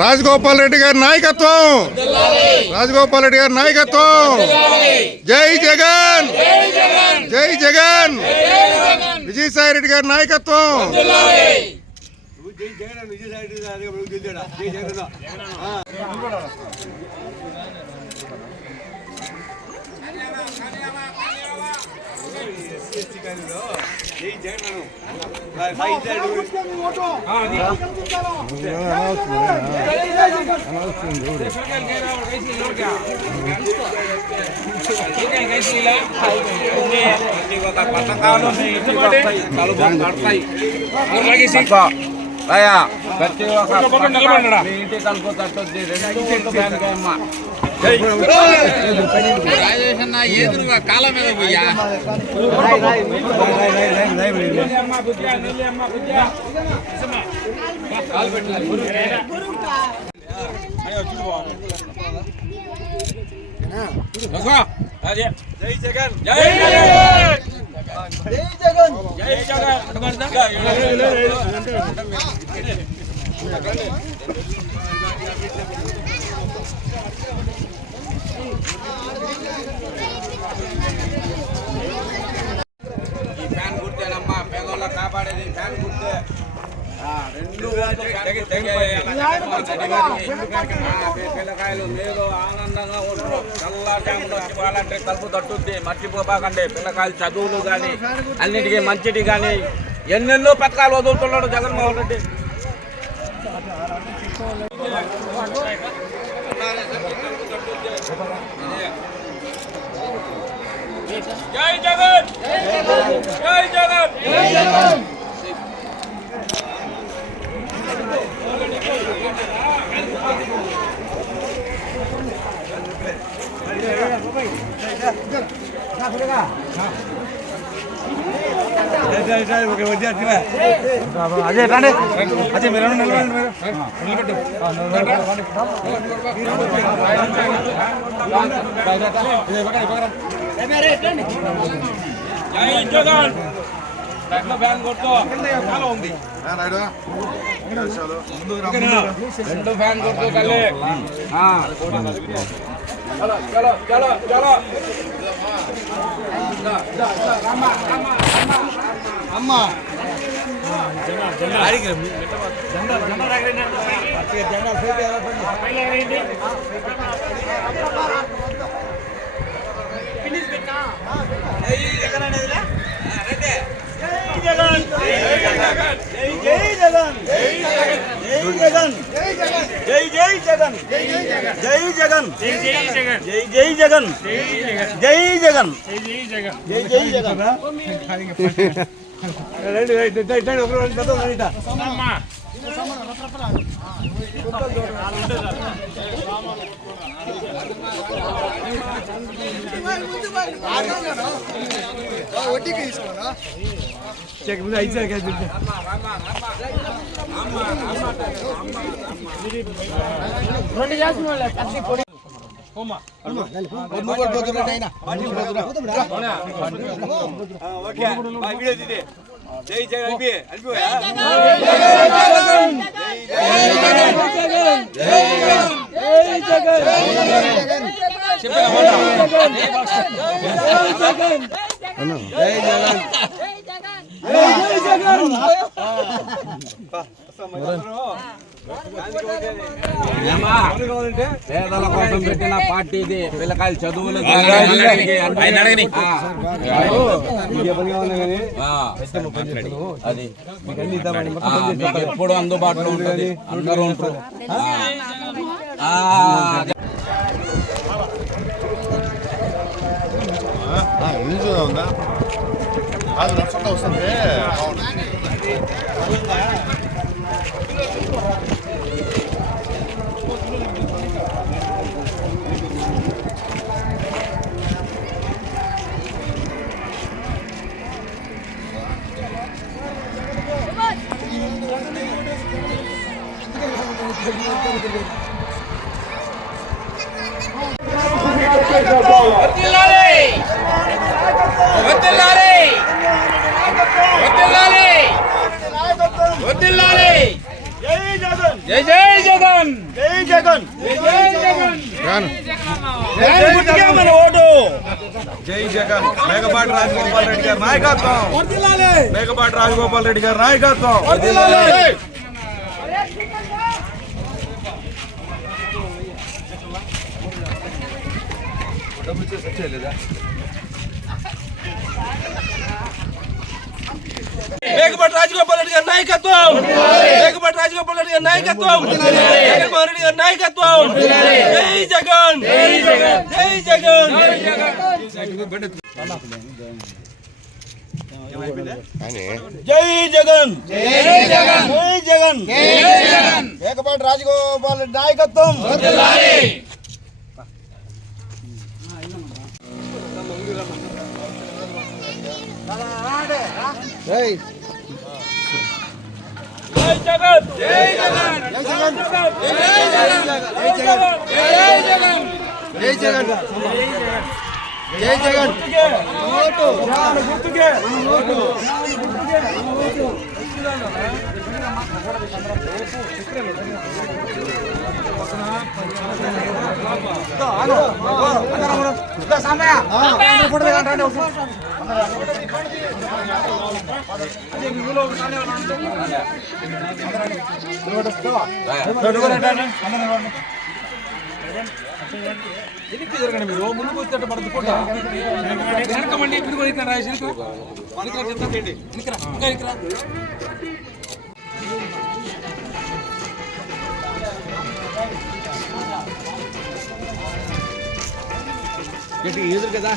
రాజగోపాల్ రెడ్డి గారి నాయకత్వం, రాజగోపాల్ రెడ్డి గారి నాయకత్వం. జై జగన్, జై జగన్. విజయసాయి రెడ్డి గారి నాయకత్వం. ప్రతి ఒక్క ఇంటి తలుపు తట్టుద్ది. కాళ్ళ మీద పోయా జై జగన్, జై జగన్, జై జగన్. ఈ ఫ్యాన్ గుర్తేనమ్మా పేదోళ్ళ కాపాడేది ఫ్యాన్ గుర్తే. పిల్లకాయలు మీరు ఆనందంగా ఉంటారు. చల్ల టైంలో ఇవ్వాలంటే కలుపు తట్టుద్ది. మర్చిపోబాకండి. పిల్లకాయలు చదువులు కానీ అన్నిటికీ మంచిది కానీ ఎన్నెన్నో పథకాలు వదులుతున్నాడు జగన్మోహన్ రెడ్డి. జై జగన్, జై జగన్, జై జగన్. అదే రండి, అదే మీరు నిలబడండి. జై జగన్. ఫ్యాన్ కొట్టు ఉంది. రెండు ఫ్యాన్ కొట్టు కలే. చలో చలో చలో చలో. అమ్మా జై జై జగన్, జై జగన్, జై జగన్, జై జై జగన్, జై జగన్, జై జై జగన్. ఒట్టికి తీసుకోరా జై జగన్. పేదల కోసం పెట్టిన పార్టీ ఇది. పిల్లకాయలు చదువులు అది మీకు ఎప్పుడు అందుబాటులో ఉంటుంది. అందరూ ఉంటారు. ఉందా అది నడుచుకుంటూ వస్తుంది. Thank you. వర్ధిల్లాలి వర్ధిల్లాలి వర్ధిల్లాలి వర్ధిల్లాలి జై జగన్ జై జై జగన్ జై జగన్ జై జగన్ జగన్ గుర్తుకే మన ఓటు జై జగన్ మేకపాటి రాజగోపాల్ రెడ్డి గారి నాయకత్వం. మేకపాటి రాజగోపాల్ రెడ్డి గారి నాయకత్వం. మేకపాటి రాజగోపాల్ రెడ్డి గారి నాయకత్వం. మేకపాటి రాజగోపాల్ రెడ్డి గారి నాయకత్వం. జగన్మోహన్ రెడ్డి గారి నాయకత్వం. జై జగన్ జై జగన్ జై జగన్ జై జగన్ జై జగన్ మేకపాటి రాజగోపాల్ రెడ్డి నాయకత్వం. జై జై జగన్ జై జగన్ జై జగన్ జై జగన్ జై జగన్ ఓటు గుర్తుకే ఓటు మీరు ముందుకు వచ్చేట పడదు ఫోటో వెనకమండి ఇప్పుడు ఇక్కడ రాసి ఎదురు కదా